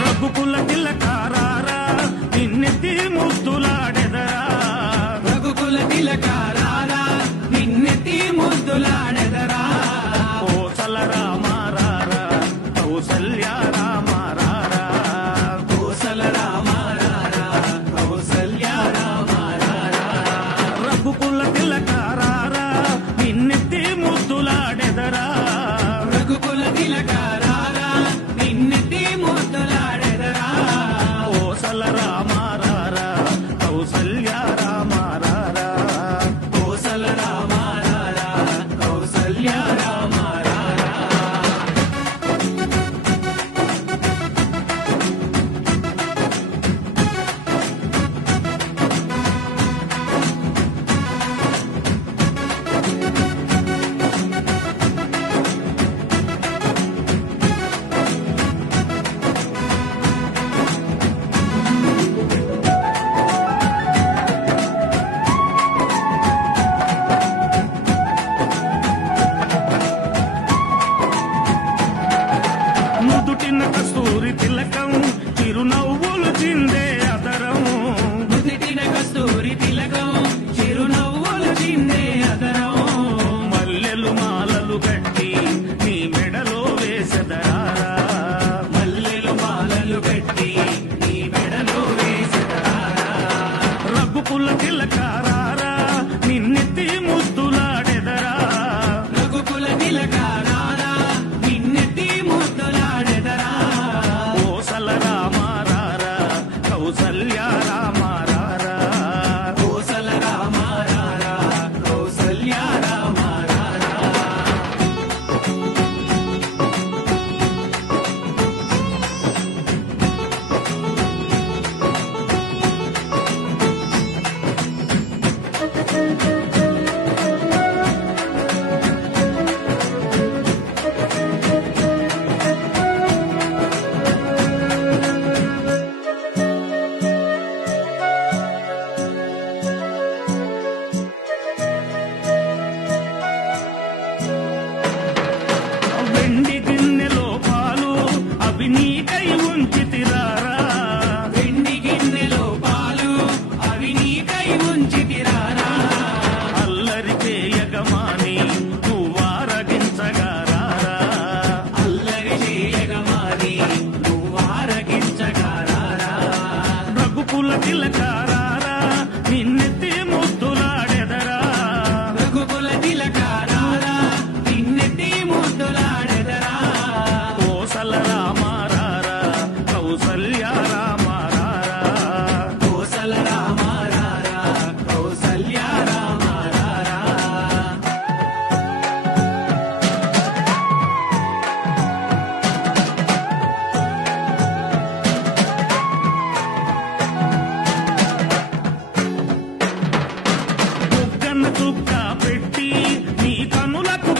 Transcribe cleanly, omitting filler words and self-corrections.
రఘుకుల తిలకారారా నిన్నెత్తి ముద్దులాడెదరా, రఘుకుల తిలకారారా నిన్నెత్తి ముద్దులాడెదరా, కోసల రామారారా కౌసల్య రామారారా, కోసల రామారారా కౌసల్య రామారారా, రఘుకుల తిలకారారా నిన్నెత్తి ముద్దులాడెదరా, రఘుకుల తిలకారారా నిన్నెత్తి ముద్దులాడెదరా, కోసల రామారారా కౌసల్య రామారారా, కోసల రామారారా కౌసల్య రామారారా. నుదుటిన కస్తూరి తిలకం చిరునవ్వులు చిందే అదరం, నుదిటిన కస్తూరి తిలకం చిరునవ్వులు చిందే అదరం, మల్లెలు మాలలు కట్టి నీ మెడలో వేసెదరారా, మల్లెలు మాలలు కట్టి నీ మెడలో వేసెదరారా, రఘుకుల తిలకారారా నిన్నెత్తి ముద్దులాడెదరా, రఘుకుల తిలకారారా నిన్నెత్తి ముద్దులాడెదరా, కోసల రామారారా కౌసల్య రామారారా, కోసల రామారారా కౌసల్య రామారారా. వెండి గిన్నెలో పాలు అవి నీకై ఉంచితిరారా, వెండి గిన్నెలో పాలు అవి నీకై ఉంచితిరారా, అల్లరి చేయగమాని నువ్వారగించగారారా, అల్లరి చేయగమాని నువ్వారగించగారారా, రఘుకుల తిలకారారా నిన్నెత్తి ముద్దులాడెదరా, రఘుకుల తిలకారారా నిన్నెత్తి ముద్దులాడెదరా, కోసల రామారారా కౌసల్య రామారారా, కోసల రామారారా కౌసల్య రామారారా. బుగ్గన చుక్క పెట్టి నీ కనులకు